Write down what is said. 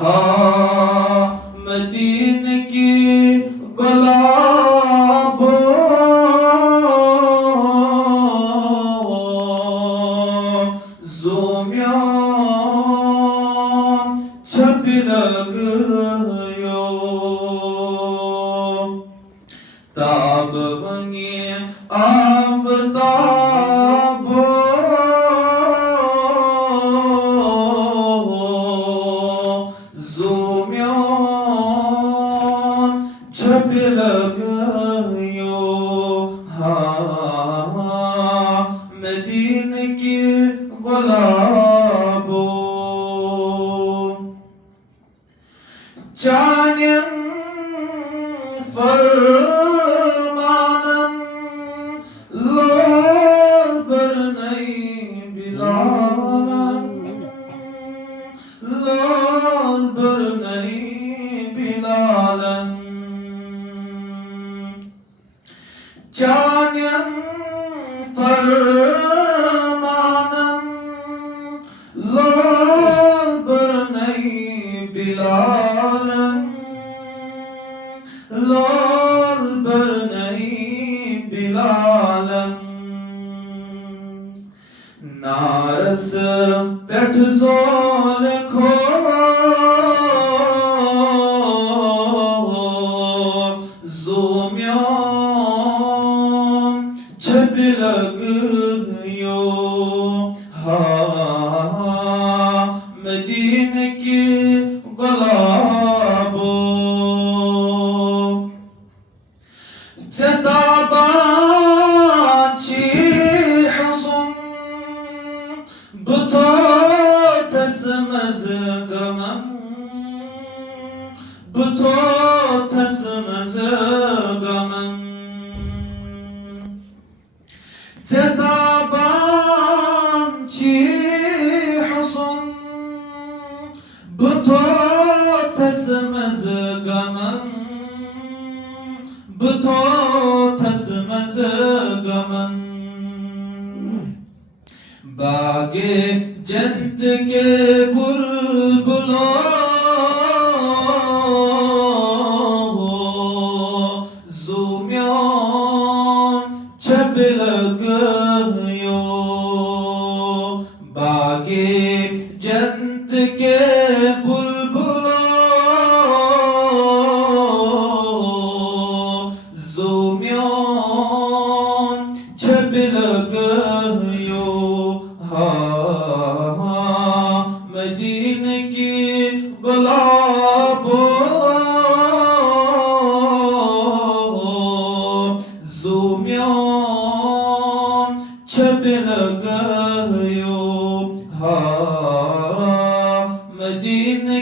हाँ मदीने की गुलाबो ज़ोम्यान छबिलग यो ताब वंगे आफ़ताबो ज़ोम्यान छबिलग यो हाँ मदीने की गुलाबो चानियन फरमानन लोल बरनई बिलालन लोल बरनई बिलालन चानियन फरमानन लोल बरनई बिलालन लोल बरनई बिलालन नारस पेठ ज़ोल खो ज़ोम्यान छबिलग यो हाँ मदीने की गुलाबो Tedabaçi husn buto tesmez gamam buto tesmez gamam Tedabaçi husn buto tesmez gamam buto tesmez gamam बागे जंत के बुलबुलों ज़ोम्यान छबिलग यो बागे जंत के ज़ोम्यान छबिलग यो हाँ मदीने की गुलाबो ज़ोम्यान छबिलग यो हाँ मदीने